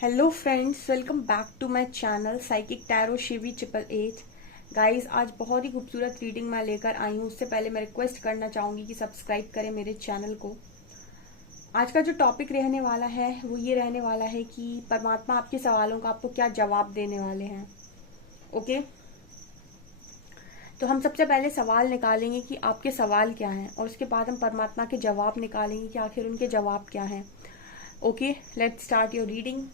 Hello friends, welcome back to my channel psychic tarot Shivi 888। Guys, आज बहुत ही खूबसूरत reading मैं लेकर आई हूँ। उससे पहले मैं रिक्वेस्ट करना चाहूंगी कि सब्सक्राइब करें मेरे चैनल को। आज का जो टॉपिक रहने वाला है वो ये रहने वाला है कि परमात्मा आपके सवालों का आपको क्या जवाब देने वाले हैं। ओके, तो हम सबसे पहले सवाल निकालेंगे कि आपके सवाल क्या हैं, और उसके बाद हम परमात्मा के जवाब निकालेंगे कि आखिर उनके जवाब क्या हैं। Okay, let's start your reading.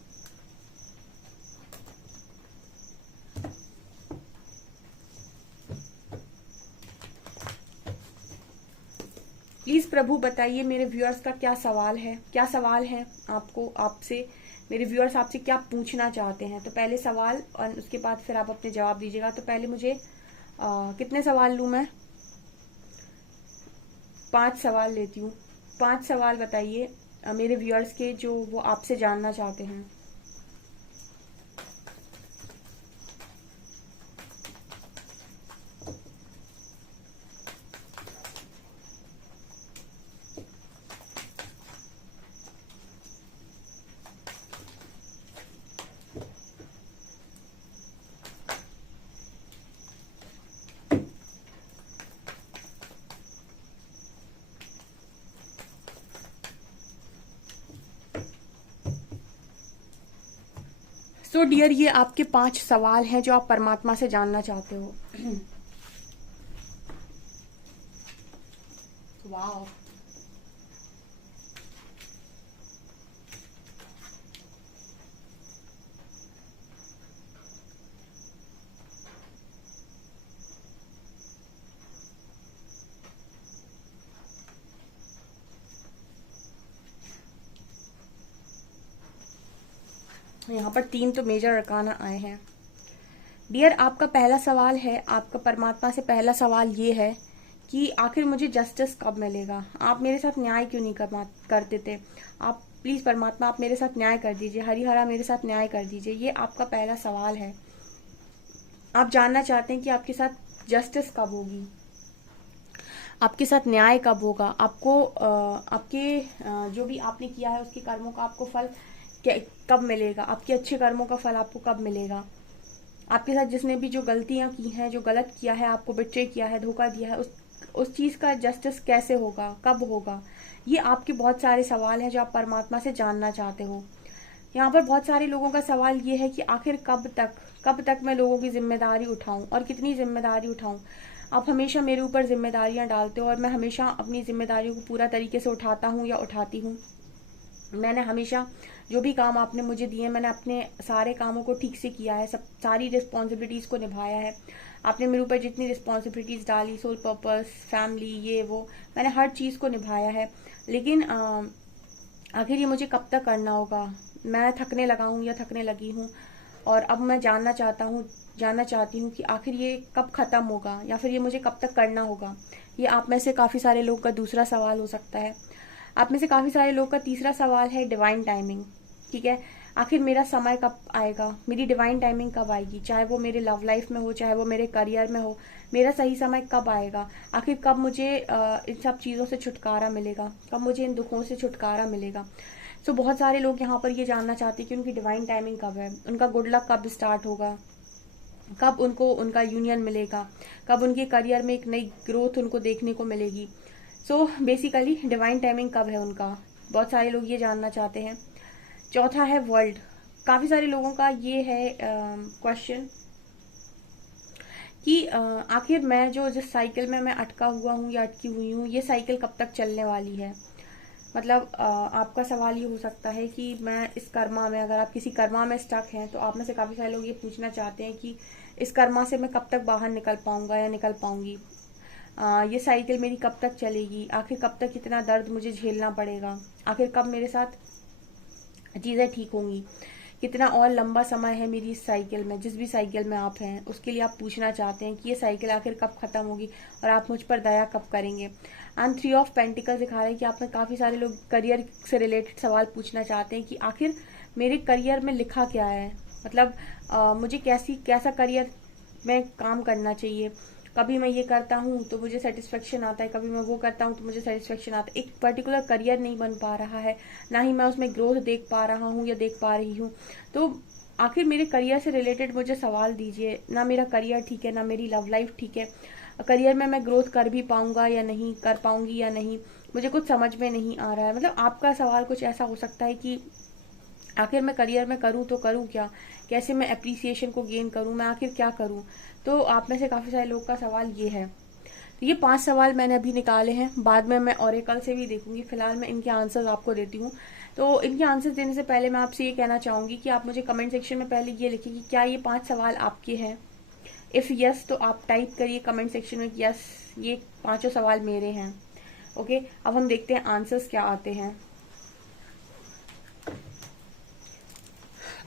Please प्रभु बताइए मेरे व्यूअर्स का क्या सवाल है, क्या सवाल है आपको, आपसे मेरे व्यूअर्स आपसे क्या पूछना चाहते हैं। तो पहले सवाल और उसके बाद फिर आप अपने जवाब दीजिएगा। तो पहले मुझे कितने सवाल लूं मैं? 5 सवाल लेती हूँ। 5 सवाल बताइए मेरे व्यूअर्स के, जो वो आपसे जानना चाहते हैं। सो डियर, ये आपके 5 सवाल हैं जो आप परमात्मा से जानना चाहते हो। वाह, यहाँ पर 3 तो मेजर अरकाना आए हैं। डियर, आपका पहला सवाल है, आपका परमात्मा से पहला सवाल ये है कि आखिर मुझे जस्टिस कब मिलेगा। आप मेरे साथ न्याय क्यों नहीं करते थे। आप प्लीज परमात्मा, आप मेरे साथ न्याय कर दीजिए। हरिहरा, मेरे साथ न्याय कर दीजिए। ये आपका पहला सवाल है। आप जानना चाहते हैं कि आपके साथ जस्टिस कब होगी, आपके साथ न्याय कब होगा। आपको आपके जो भी आपने किया है उसके कर्मों का आपको फल कब मिलेगा। आपके अच्छे कर्मों का फल आपको कब मिलेगा। आपके साथ जिसने भी जो गलतियां की हैं, जो गलत किया है, आपको बिट्रे किया है, धोखा दिया है, उस चीज का जस्टिस कैसे होगा, कब होगा। ये आपके बहुत सारे सवाल हैं जो आप परमात्मा से जानना चाहते हो। यहाँ पर बहुत सारे लोगों का सवाल ये है कि आखिर कब तक मैं लोगों की जिम्मेदारी उठाऊं और कितनी जिम्मेदारी उठाऊं। आप हमेशा मेरे ऊपर जिम्मेदारियां डालते हो और मैं हमेशा अपनी जिम्मेदारियों को पूरा तरीके से उठाता हूँ या उठाती हूँ। मैंने हमेशा जो भी काम आपने मुझे दिए, मैंने अपने सारे कामों को ठीक से किया है, सब सारी रिस्पॉन्सिबिलिटीज को निभाया है। आपने मेरे ऊपर जितनी रिस्पॉन्सिबिलिटीज डाली, सोल पर्पस, फैमिली, ये वो, मैंने हर चीज को निभाया है। लेकिन आखिर ये मुझे कब तक करना होगा। मैं थकने लगा हूँ या थकने लगी हूँ, और अब मैं जानना चाहती हूँ कि आखिर ये कब खत्म होगा, या फिर ये मुझे कब तक करना होगा। ये आप में से काफी सारे लोग का दूसरा सवाल हो सकता है। आप में से काफी सारे लोग का तीसरा सवाल है डिवाइन टाइमिंग। ठीक है, आखिर मेरा समय कब आएगा, मेरी डिवाइन टाइमिंग कब आएगी। चाहे वो मेरे लव लाइफ में हो, चाहे वो मेरे करियर में हो, मेरा सही समय कब आएगा। आखिर कब मुझे इन सब चीजों से छुटकारा मिलेगा, कब मुझे इन दुखों से छुटकारा मिलेगा। सो बहुत सारे लोग यहाँ पर ये जानना चाहते हैं कि उनकी डिवाइन टाइमिंग कब है, उनका गुड लक कब स्टार्ट होगा, कब उनको उनका यूनियन मिलेगा, कब उनके करियर में एक नई ग्रोथ उनको देखने को मिलेगी। सो बेसिकली डिवाइन टाइमिंग कब है उनका, बहुत सारे लोग ये जानना चाहते हैं। चौथा है वर्ल्ड। काफी सारे लोगों का ये है क्वेश्चन कि आखिर मैं जो जिस साइकिल में मैं अटका हुआ हूँ या अटकी हुई हूँ, ये साइकिल कब तक चलने वाली है। मतलब आपका सवाल ये हो सकता है कि मैं इस कर्मा में, अगर आप किसी कर्मा में स्टक हैं, तो आप में से काफी सारे लोग ये पूछना चाहते हैं कि इस कर्मा से मैं कब तक बाहर निकल पाऊंगा या निकल पाऊंगी। ये साइकिल मेरी कब तक चलेगी, आखिर कब तक इतना दर्द मुझे झेलना पड़ेगा, आखिर कब मेरे साथ चीजें ठीक होंगी, कितना और लंबा समय है मेरी इस साइकिल में। जिस भी साइकिल में आप हैं उसके लिए आप पूछना चाहते हैं कि ये साइकिल आखिर कब खत्म होगी और आप मुझ पर दया कब करेंगे। एंड 3 ऑफ पेंटिकल दिखा रहे हैं कि आप में काफी सारे लोग करियर से रिलेटेड सवाल पूछना चाहते हैं कि आखिर मेरे करियर में लिखा क्या है। मतलब मुझे कैसा करियर में काम करना चाहिए, कभी मैं ये करता हूँ तो मुझे सेटिस्फेक्शन आता है, कभी मैं वो करता हूँ तो मुझे सेटिस्फेक्शन आता है। एक पर्टिकुलर करियर नहीं बन पा रहा है, ना ही मैं उसमें ग्रोथ देख पा रहा हूँ या देख पा रही हूँ। तो आखिर मेरे करियर से रिलेटेड मुझे सवाल दीजिए। ना मेरा करियर ठीक है, ना मेरी लव लाइफ ठीक है। करियर में मैं ग्रोथ कर भी पाऊंगा या नहीं, कर पाऊंगी या नहीं, मुझे कुछ समझ में नहीं आ रहा है। मतलब आपका सवाल कुछ ऐसा हो सकता है कि आखिर मैं करियर में करूँ तो करूँ क्या, कैसे मैं अप्रिसिएशन को गेन करूँ, मैं आखिर क्या करूँ। तो आप में से काफ़ी सारे लोग का सवाल ये है। तो ये 5 सवाल मैंने अभी निकाले हैं, बाद में मैं ओरेकल से भी देखूंगी। फिलहाल मैं इनके आंसर्स आपको देती हूँ। तो इनके आंसर्स देने से पहले मैं आपसे ये कहना चाहूंगी कि आप मुझे कमेंट सेक्शन में पहले ये लिखिए कि क्या ये 5 सवाल आपके हैं। इफ़ यस तो आप टाइप करिए कमेंट सेक्शन में कि यस ये 5 सवाल मेरे हैं। ओके, अब हम देखते हैं आंसर्स क्या आते हैं।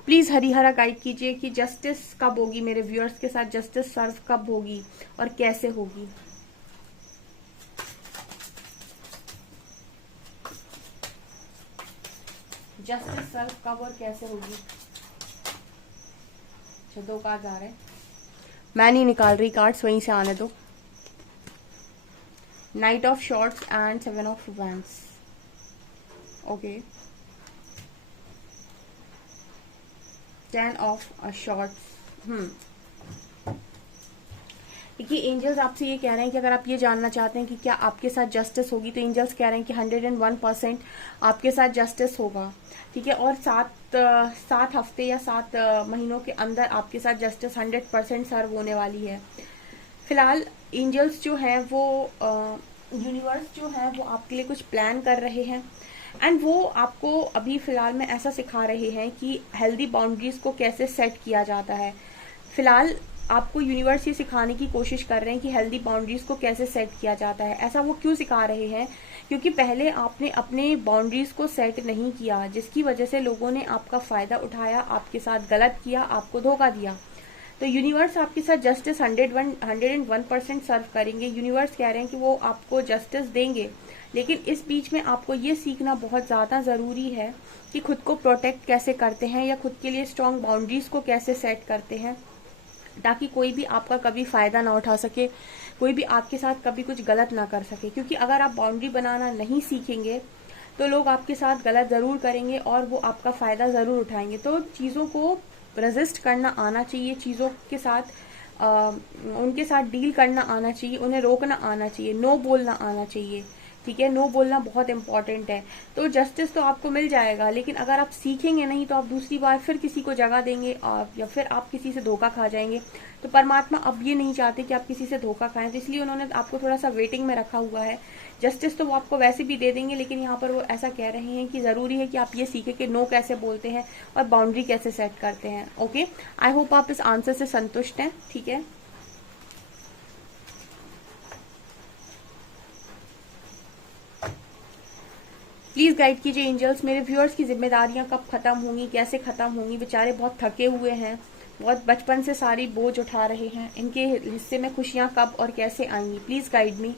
प्लीज हरिहरा गाइड कीजिए कि जस्टिस कब होगी, मेरे व्यूअर्स के साथ जस्टिस सर्व कब होगी और कैसे होगी। जस्टिस सर्व कब और कैसे होगी। अच्छा, 2 कार्ड आ रहे हैं, मैं नहीं निकाल रही कार्ड्स, वहीं से आने दो। Night of shorts and 7 of wands. Okay, 10 of shorts. देखिए, एंजल्स आपसे ये कह रहे हैं कि अगर आप ये जानना चाहते हैं कि क्या आपके साथ जस्टिस होगी, तो एंजल्स कह रहे हैं कि 101% आपके साथ जस्टिस होगा। ठीक है, और 7 हफ्ते या 7 महीनों के अंदर आपके साथ जस्टिस 100% सर्व होने वाली है। फिलहाल एंजल्स जो है वो यूनिवर्स जो है वो आपके लिए कुछ प्लान कर रहे हैं, एंड वो आपको अभी फिलहाल में ऐसा सिखा रहे हैं कि हेल्दी बाउंड्रीज को कैसे सेट किया जाता है। फिलहाल आपको यूनिवर्स ये सिखाने की कोशिश कर रहे हैं कि हेल्दी बाउंड्रीज को कैसे सेट किया जाता है। ऐसा वो क्यों सिखा रहे हैं, क्योंकि पहले आपने अपने बाउंड्रीज को सेट नहीं किया, जिसकी वजह से लोगों ने आपका फायदा उठाया, आपके साथ गलत किया, आपको धोखा दिया। तो यूनिवर्स आपके साथ जस्टिस 101% सर्व करेंगे। यूनिवर्स कह रहे हैं कि वो आपको जस्टिस देंगे, लेकिन इस बीच में आपको ये सीखना बहुत ज़्यादा ज़रूरी है कि खुद को प्रोटेक्ट कैसे करते हैं या खुद के लिए स्ट्रॉन्ग बाउंड्रीज को कैसे सेट करते हैं, ताकि कोई भी आपका कभी फ़ायदा ना उठा सके, कोई भी आपके साथ कभी कुछ गलत ना कर सके। क्योंकि अगर आप बाउंड्री बनाना नहीं सीखेंगे तो लोग आपके साथ गलत ज़रूर करेंगे और वो आपका फ़ायदा ज़रूर उठाएंगे। तो चीज़ों को रेजिस्ट करना आना चाहिए, चीज़ों के साथ उनके साथ डील करना आना चाहिए, उन्हें रोकना आना चाहिए, नो बोलना आना चाहिए। ठीक है, नो बोलना बहुत इंपॉर्टेंट है। तो जस्टिस तो आपको मिल जाएगा, लेकिन अगर आप सीखेंगे नहीं तो आप दूसरी बार फिर किसी को जगह देंगे या फिर आप किसी से धोखा खा जाएंगे। तो परमात्मा अब ये नहीं चाहते कि आप किसी से धोखा खाएं, तो इसलिए उन्होंने आपको थोड़ा सा वेटिंग में रखा हुआ है। जस्टिस तो वो आपको वैसे भी दे देंगे, लेकिन यहाँ पर वो ऐसा कह रहे हैं कि ज़रूरी है कि आप ये सीखें कि नो कैसे बोलते हैं और बाउंड्री कैसे सेट करते हैं। ओके, आई होप आप इस आंसर से संतुष्ट हैं। ठीक है, प्लीज गाइड कीजिए एंजल्स, मेरे व्यूअर्स की जिम्मेदारियां कब खत्म होंगी, कैसे खत्म होंगी। बेचारे बहुत थके हुए हैं, बहुत बचपन से सारी बोझ उठा रहे हैं, इनके हिस्से में खुशियां कब और कैसे आएंगी। Please guide me.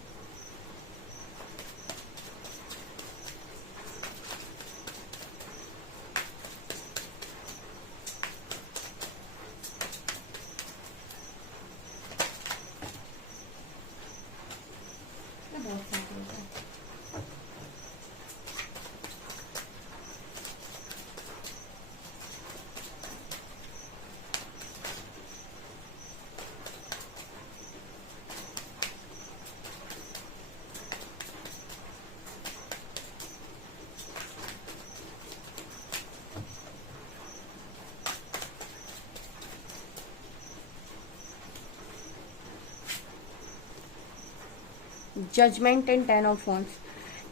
Judgement and 10 of wands.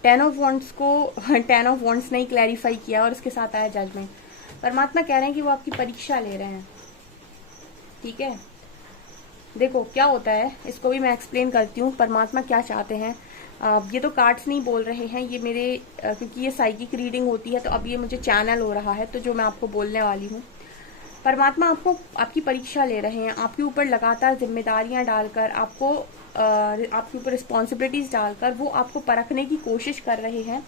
10 of wands को 10 ऑफ वॉन्ड्स ने ही क्लैरिफाई किया और उसके साथ आया जजमेंट। परमात्मा कह रहे हैं कि वो आपकी परीक्षा ले रहे हैं। ठीक है, देखो क्या होता है, इसको भी मैं एक्सप्लेन करती हूँ परमात्मा क्या चाहते हैं। ये तो कार्ड्स नहीं बोल रहे हैं, ये मेरे क्योंकि ये साइकिक रीडिंग होती है तो अब ये मुझे चैनल हो रहा है, तो जो मैं आपको बोलने वाली हूँ, परमात्मा आपको आपकी परीक्षा ले रहे हैं। आपके ऊपर लगातार जिम्मेदारियां डालकर, आपके ऊपर रिस्पॉन्सिबिलिटीज डालकर वो आपको परखने की कोशिश कर रहे हैं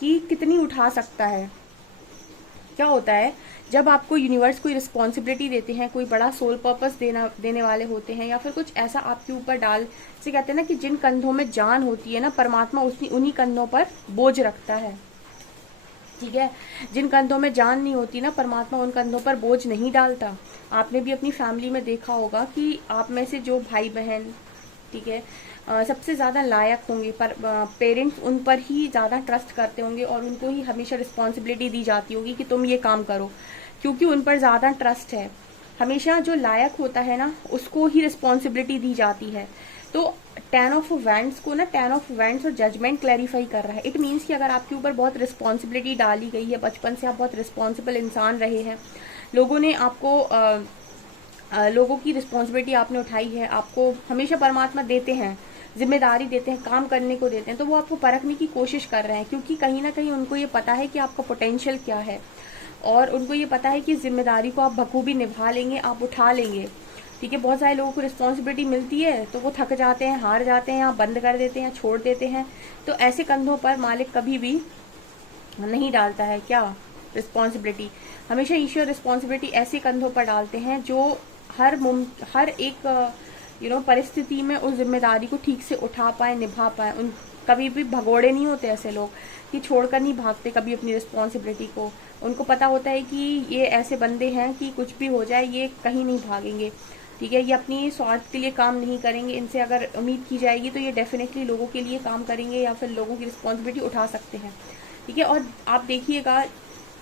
कि कितनी उठा सकता है। क्या होता है, जब आपको यूनिवर्स कोई रिस्पॉन्सिबिलिटी देते हैं, कोई बड़ा सोल पर्पस देने वाले होते हैं, या फिर कुछ ऐसा आपके ऊपर डाल, जैसे कहते हैं ना कि जिन कंधों में जान होती है ना, परमात्मा उन्हीं कंधों पर बोझ रखता है। ठीक है, जिन कंधों में जान नहीं होती ना, परमात्मा उन कंधों पर बोझ नहीं डालता। आपने भी अपनी फैमिली में देखा होगा कि आप में से जो भाई बहन, ठीक है, सबसे ज्यादा लायक होंगे, पर पेरेंट्स उन पर ही ज्यादा ट्रस्ट करते होंगे और उनको ही हमेशा रिस्पॉन्सिबिलिटी दी जाती होगी कि तुम ये काम करो, क्योंकि उन पर ज्यादा ट्रस्ट है। हमेशा जो लायक होता है ना, उसको ही रिस्पॉन्सिबिलिटी दी जाती है। तो 10 ऑफ वैंड्स को ना, 10 ऑफ वैंड्स और जजमेंट क्लैरिफाई कर रहा है। इट मीन्स कि अगर आपके ऊपर बहुत रिस्पॉन्सिबिलिटी डाली गई है, बचपन से आप बहुत रिस्पॉन्सिबल इंसान रहे हैं, लोगों ने आपको लोगों की रिस्पॉन्सिबिलिटी आपने उठाई है, आपको हमेशा परमात्मा देते हैं, जिम्मेदारी देते हैं, काम करने को देते हैं, तो वो आपको परखने की कोशिश कर रहे हैं, क्योंकि कहीं ना कहीं उनको ये पता है कि आपका पोटेंशियल क्या है, और उनको ये पता है कि जिम्मेदारी को आप बखूबी निभा लेंगे, आप उठा लेंगे। ठीक है, बहुत सारे लोगों को रिस्पॉन्सिबिलिटी मिलती है तो वो थक जाते हैं, हार जाते हैं, या बंद कर देते हैं, छोड़ देते हैं। तो ऐसे कंधों पर मालिक कभी भी नहीं डालता है क्या, रिस्पॉन्सिबिलिटी। हमेशा ईश्वर रिस्पॉन्सिबिलिटी ऐसे कंधों पर डालते हैं जो हर एक परिस्थिति में उस जिम्मेदारी को ठीक से उठा पाए, निभा पाए। उन कभी भी भगोड़े नहीं होते ऐसे लोग कि छोड़कर नहीं भागते कभी अपनी रिस्पॉन्सिबिलिटी को। उनको पता होता है कि ये ऐसे बंदे हैं कि कुछ भी हो जाए ये कहीं नहीं भागेंगे। ठीक है, ये अपनी स्वार्थ के लिए काम नहीं करेंगे, इनसे अगर उम्मीद की जाएगी तो ये डेफिनेटली लोगों के लिए काम करेंगे या फिर लोगों की रिस्पॉन्सिबिलिटी उठा सकते हैं। ठीक है, और आप देखिएगा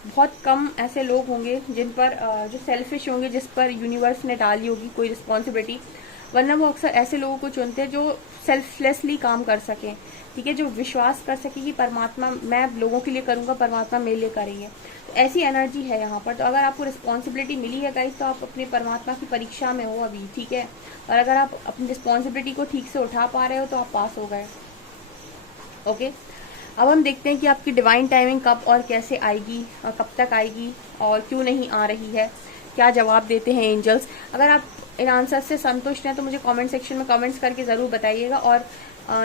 बहुत कम ऐसे लोग होंगे जिन पर जो सेल्फिश होंगे, जिस पर यूनिवर्स ने डाली होगी कोई रिस्पॉन्सिबिलिटी, वरना वो अक्सर ऐसे लोगों को चुनते हैं जो सेल्फलेसली काम कर सकें। ठीक है, जो विश्वास कर सके कि परमात्मा, मैं लोगों के लिए करूंगा, परमात्मा मेरे लिए करेंगे। तो ऐसी एनर्जी है यहाँ पर। तो अगर आपको रिस्पॉन्सिबिलिटी मिली है गाइस, तो आप अपने परमात्मा की परीक्षा में हो अभी। ठीक है, और अगर आप अपनी रिस्पॉन्सिबिलिटी को ठीक से उठा पा रहे हो तो आप पास हो गए। ओके, अब हम देखते हैं कि आपकी डिवाइन टाइमिंग कब और कैसे आएगी, और कब तक आएगी, और क्यों नहीं आ रही है, क्या जवाब देते हैं एंजल्स। अगर आप इन आंसर से संतुष्ट हैं तो मुझे कमेंट सेक्शन में कमेंट्स करके ज़रूर बताइएगा। और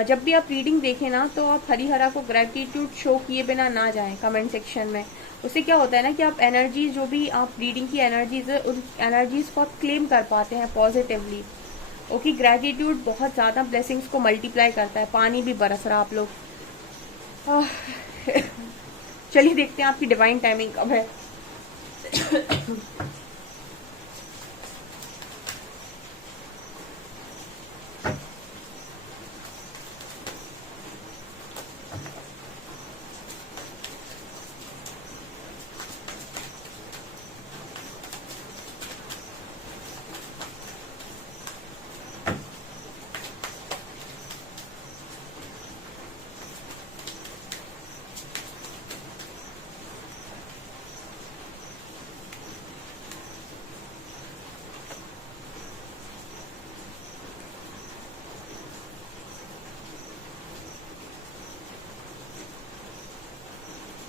जब भी आप रीडिंग देखें ना, तो आप हरिहरा को ग्रेटिट्यूड शो किए बिना ना जाएं कमेंट सेक्शन में। उससे क्या होता है ना कि आप एनर्जी, जो भी आप रीडिंग की एनर्जीज है, उन एनर्जीज को आप क्लेम कर पाते हैं पॉजिटिवली। ओके, ग्रेटिट्यूड बहुत ज़्यादा ब्लेसिंग्स को मल्टीप्लाई करता है। पानी भी बरस रहा आप लोग। चलिए देखते हैं आपकी डिवाइन टाइमिंग कब है।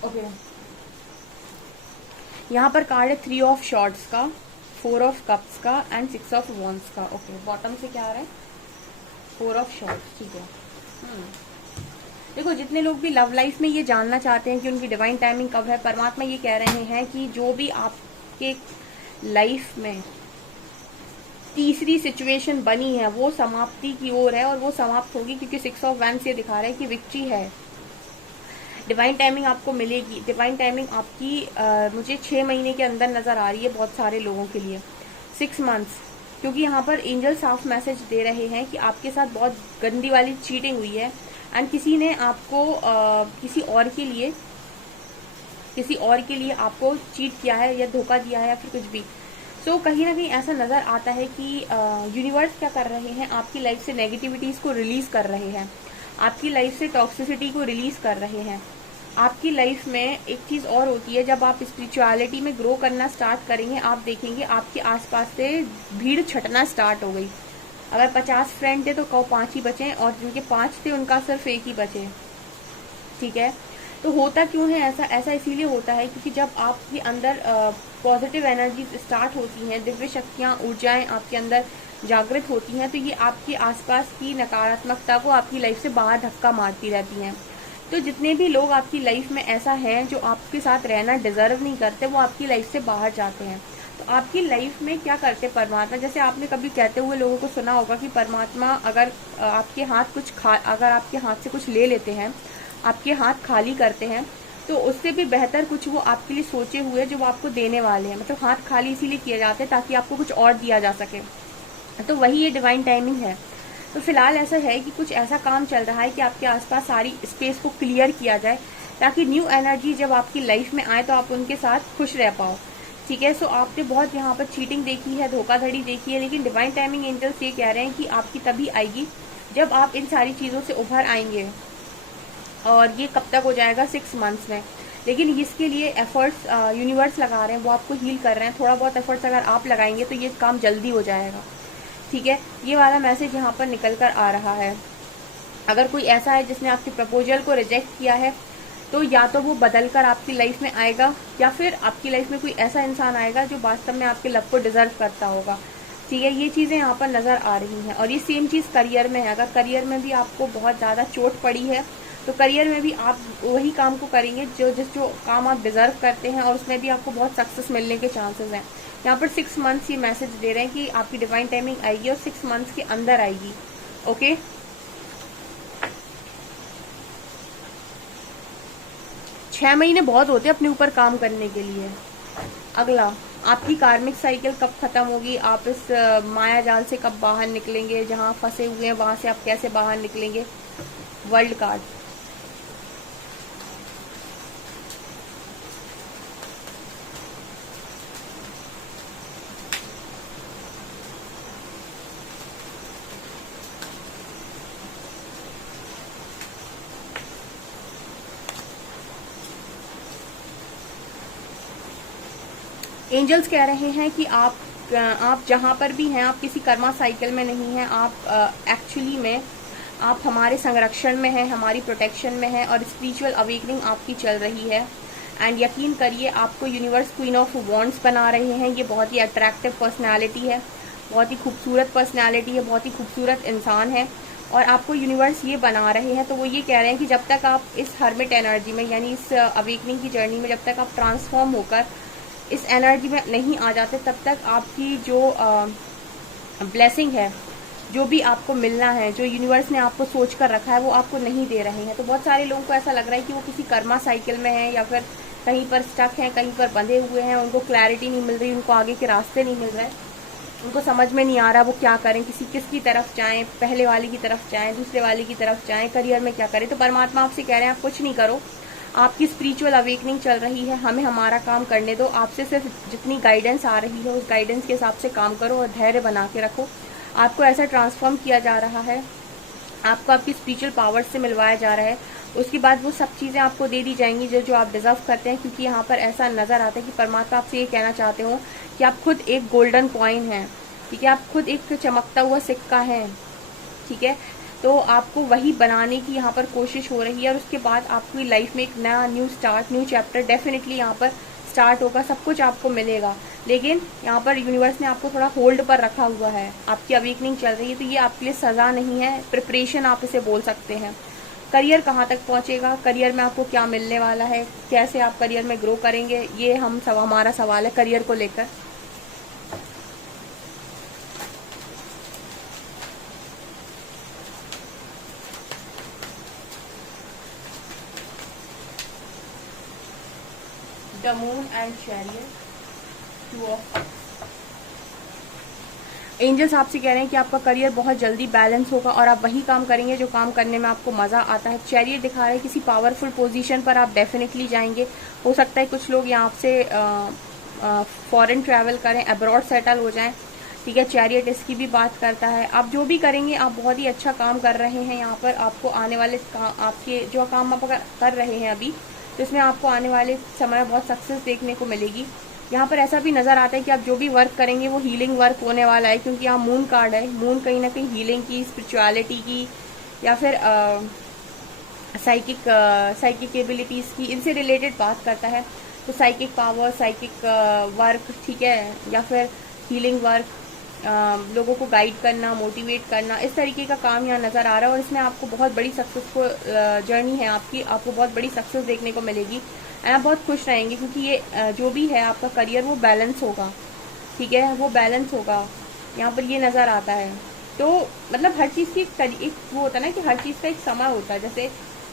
ओके, यहाँ पर कार्ड है 3 ऑफ शॉर्ट्स का, 4 ऑफ कप्स का एंड 6 ऑफ वॉन्ड्स का। ओके, बॉटम से क्या आ रहा है, 4 ऑफ शॉर्ट्स। ठीक है, देखो जितने लोग भी लव लाइफ में ये जानना चाहते हैं कि उनकी डिवाइन टाइमिंग कब है, परमात्मा ये कह रहे हैं कि जो भी आपके लाइफ में तीसरी सिचुएशन बनी है वो समाप्ति की ओर है, और वो समाप्त होगी, क्योंकि 6 ऑफ वैंड्स ये दिखा रहा है कि विक्ट्री है। डिवाइन टाइमिंग आपको मिलेगी। डिवाइन टाइमिंग आपकी मुझे 6 महीने के अंदर नजर आ रही है बहुत सारे लोगों के लिए, 6 मंथ्स, क्योंकि यहाँ पर एंजल साफ मैसेज दे रहे हैं कि आपके साथ बहुत गंदी वाली चीटिंग हुई है, एंड किसी ने आपको किसी और के लिए आपको चीट किया है या धोखा दिया है या फिर कुछ भी। सो कहीं ना कहीं ऐसा नजर आता है कि यूनिवर्स क्या कर रहे हैं, आपकी लाइफ से नेगेटिविटीज को रिलीज कर रहे हैं, आपकी लाइफ से टॉक्सिसिटी को रिलीज कर रहे हैं। आपकी लाइफ में एक चीज और होती है, जब आप स्पिरिचुअलिटी में ग्रो करना स्टार्ट करेंगे, आप देखेंगे आपके आसपास से भीड़ छटना स्टार्ट हो गई। अगर 50 फ्रेंड थे तो 5 ही बचे, और जिनके 5 थे उनका सिर्फ 1 ही बचे। ठीक है, तो होता क्यों है ऐसा? ऐसा इसीलिए होता है क्योंकि जब आपके अंदर पॉजिटिव एनर्जी स्टार्ट होती हैं, दिव्य शक्तियाँ, ऊर्जाएं आपके अंदर जागृत होती हैं, तो ये आपके आसपास की नकारात्मकता को आपकी लाइफ से बाहर धक्का मारती रहती हैं। तो जितने भी लोग आपकी लाइफ में ऐसा है जो आपके साथ रहना डिजर्व नहीं करते, वो आपकी लाइफ से बाहर जाते हैं। तो आपकी लाइफ में क्या करते हैं परमात्मा, जैसे आपने कभी कहते हुए लोगों को सुना होगा कि परमात्मा अगर आपके हाथ अगर आपके हाथ से कुछ ले लेते हैं, आपके हाथ खाली करते हैं, तो उससे भी बेहतर कुछ वो आपके लिए सोचे हुए जो वो आपको देने वाले हैं। मतलब हाथ खाली इसीलिए किए जाते हैं ताकि आपको कुछ और दिया जा सके। तो वही ये डिवाइन टाइमिंग है। तो फिलहाल ऐसा है कि कुछ ऐसा काम चल रहा है कि आपके आसपास सारी स्पेस को क्लियर किया जाए, ताकि न्यू एनर्जी जब आपकी लाइफ में आए तो आप उनके साथ खुश रह पाओ। ठीक है। सो आपने बहुत यहाँ पर चीटिंग देखी है, धोखाधड़ी देखी है, लेकिन डिवाइन टाइमिंग एंजल्स ये कह रहे हैं कि आपकी तभी आएगी जब आप इन सारी चीज़ों से उभर आएंगे। और ये कब तक हो जाएगा? 6 मंथ्स में। लेकिन इसके लिए एफर्ट्स यूनिवर्स लगा रहे हैं, वो आपको हील कर रहे हैं। थोड़ा बहुत एफर्ट्स अगर आप लगाएंगे तो ये काम जल्दी हो जाएगा। ठीक है। ये वाला मैसेज यहाँ पर निकल कर आ रहा है। अगर कोई ऐसा है जिसने आपके प्रपोजल को रिजेक्ट किया है, तो या तो वो बदल कर आपकी लाइफ में आएगा, या फिर आपकी लाइफ में कोई ऐसा इंसान आएगा जो वास्तव में आपके लव को डिजर्व करता होगा। ठीक है। ये चीज़ें यहाँ पर नज़र आ रही हैं। और ये सेम चीज़ करियर में है। अगर करियर में भी आपको बहुत ज़्यादा चोट पड़ी है, तो करियर में भी आप वही काम को करेंगे जो काम आप डिजर्व करते हैं, और उसमें भी आपको बहुत सक्सेस मिलने के चांसेस हैं। यहाँ पर 6 मंथ्स ये मैसेज दे रहे हैं कि आपकी डिवाइन टाइमिंग आएगी और 6 मंथ्स के अंदर आएगी। ओके। 6 महीने बहुत होते हैं अपने ऊपर काम करने के लिए। अगला, आपकी कार्मिक साइकिल कब खत्म होगी, आप इस माया जाल से कब बाहर निकलेंगे, जहां फंसे हुए हैं वहां से आप कैसे बाहर निकलेंगे। World card. एंजल्स कह रहे हैं कि आप जहां पर भी हैं, आप किसी कर्मा साइकिल में नहीं हैं। आप एक्चुअली में आप हमारे संरक्षण में हैं, हमारी प्रोटेक्शन में हैं, और स्पिरिचुअल अवेकनिंग आपकी चल रही है। एंड यकीन करिए, आपको यूनिवर्स क्वीन ऑफ वॉन्ड्स बना रहे हैं। ये बहुत ही अट्रैक्टिव पर्सनैलिटी है, बहुत ही खूबसूरत पर्सनैलिटी है, बहुत ही खूबसूरत इंसान है, और आपको यूनिवर्स ये बना रहे हैं। तो वो ये कह रहे हैं कि जब तक आप इस हर्मिट एनर्जी में, यानी इस अवेकनिंग की जर्नी में जब तक आप ट्रांसफॉर्म होकर इस एनर्जी में नहीं आ जाते, तब तक आपकी जो ब्लेसिंग है, जो भी आपको मिलना है, जो यूनिवर्स ने आपको सोच कर रखा है, वो आपको नहीं दे रहे हैं। तो बहुत सारे लोगों को ऐसा लग रहा है कि वो किसी कर्मा साइकिल में है, या फिर कहीं पर स्टक हैं, कहीं पर बंधे हुए हैं, उनको क्लैरिटी नहीं मिल रही, उनको आगे के रास्ते नहीं मिल रहे, उनको समझ में नहीं आ रहा वो क्या करें, किसकी तरफ जाएं, पहले वाले की तरफ जाएं, दूसरे वाले की तरफ जाएं, करियर में क्या करें। तो परमात्मा आपसे कह रहे हैं आप कुछ नहीं करो, आपकी स्पिरिचुअल अवेकनिंग चल रही है, हमें हमारा काम करने दो। आपसे सिर्फ जितनी गाइडेंस आ रही है उस गाइडेंस के हिसाब से काम करो और धैर्य बना के रखो। आपको ऐसा ट्रांसफॉर्म किया जा रहा है, आपको आपकी स्पिरिचुअल पावर से मिलवाया जा रहा है। उसके बाद वो सब चीज़ें आपको दे दी जाएंगी जो आप डिजर्व करते हैं, क्योंकि यहाँ पर ऐसा नज़र आता है कि परमात्मा आपसे ये कहना चाहते हो कि आप खुद एक गोल्डन कॉइन हैं। ठीक है। आप खुद एक चमकता हुआ सिक्का हैं। ठीक है। तो आपको वही बनाने की यहाँ पर कोशिश हो रही है, और उसके बाद आपकी लाइफ में एक नया new start, new chapter definitely यहाँ पर स्टार्ट होगा। सब कुछ आपको मिलेगा, लेकिन यहाँ पर यूनिवर्स ने आपको थोड़ा होल्ड पर रखा हुआ है। आपकी अवेकनिंग चल रही है, तो ये आपके लिए सज़ा नहीं है, प्रिपरेशन आप इसे बोल सकते हैं। करियर कहाँ तक पहुँचेगा, करियर में आपको क्या मिलने वाला है, कैसे आप करियर में ग्रो करेंगे, ये हमारा सवाल है करियर को लेकर। The moon and chariot, two of angels आपसे कह रहे हैं कि आपका करियर बहुत जल्दी बैलेंस होगा, और आप वही काम करेंगे जो काम करने में आपको मज़ा आता है। चैरियट दिखा रहे हैं किसी पावरफुल पोजीशन पर आप डेफिनेटली जाएंगे। हो सकता है कुछ लोग यहाँ से फॉरेन ट्रैवल करें, अब्रॉड सेटल हो जाएं। ठीक है। चैरियट इसकी भी बात करता है। आप जो भी करेंगे आप बहुत ही अच्छा काम कर रहे हैं। यहाँ पर आपको आने वाले आपके जो काम आप कर रहे हैं अभी, तो इसमें आपको आने वाले समय बहुत सक्सेस देखने को मिलेगी। यहाँ पर ऐसा भी नज़र आता है कि आप जो भी वर्क करेंगे वो हीलिंग वर्क होने वाला है, क्योंकि यहाँ मून कार्ड है। मून कहीं ना कहीं हीलिंग की, स्पिरिचुअलिटी की, या फिर साइकिक एबिलिटीज़ की, इनसे रिलेटेड बात करता है। तो साइकिक पावर, साइकिक वर्क, ठीक है, या फिर हीलिंग वर्क, लोगों को गाइड करना, मोटिवेट करना, इस तरीके का काम यहाँ नज़र आ रहा है। और इसमें आपको बहुत बड़ी सक्सेसफुल जर्नी है आपकी, आपको बहुत बड़ी सक्सेस देखने को मिलेगी एंड आप बहुत खुश रहेंगे, क्योंकि ये जो भी है आपका करियर वो बैलेंस होगा, ठीक है, वो बैलेंस होगा, यहाँ पर ये नज़र आता है। तो मतलब हर चीज़ की एक वो होता है ना कि हर चीज़ का एक समय होता है। जैसे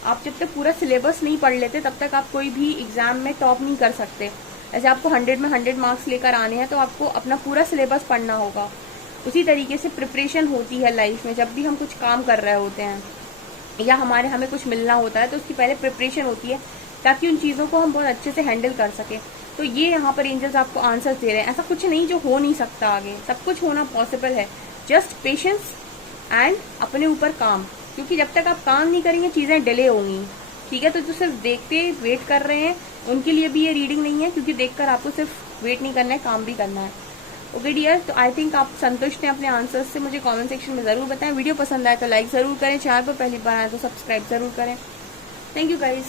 आप जब तक पूरा सिलेबस नहीं पढ़ लेते तब तक आप कोई भी एग्ज़ाम में टॉप नहीं कर सकते। ऐसे आपको 100 में 100 मार्क्स लेकर आने हैं तो आपको अपना पूरा सिलेबस पढ़ना होगा। उसी तरीके से प्रिपरेशन होती है लाइफ में। जब भी हम कुछ काम कर रहे होते हैं या हमें कुछ मिलना होता है तो उसकी पहले प्रिपरेशन होती है, ताकि उन चीज़ों को हम बहुत अच्छे से हैंडल कर सकें। तो ये यहाँ पर एंजल्स आपको आंसर्स दे रहे हैं। ऐसा कुछ नहीं जो हो नहीं सकता, आगे सब कुछ होना पॉसिबल है। जस्ट पेशेंस एंड अपने ऊपर काम, क्योंकि जब तक आप काम नहीं करेंगे चीज़ें डिले होंगी, ठीक है। तो जो सिर्फ देखते वेट कर रहे हैं उनके लिए भी ये रीडिंग नहीं है, क्योंकि देखकर आपको सिर्फ वेट नहीं करना है, काम भी करना है। ओके डियर, तो आई थिंक आप संतुष्ट हैं अपने आंसर्स से। मुझे कमेंट सेक्शन में ज़रूर बताएं। वीडियो पसंद आए तो लाइक ज़रूर करें, चैनल पर पहली बार आए तो सब्सक्राइब ज़रूर करें। Thank you guys.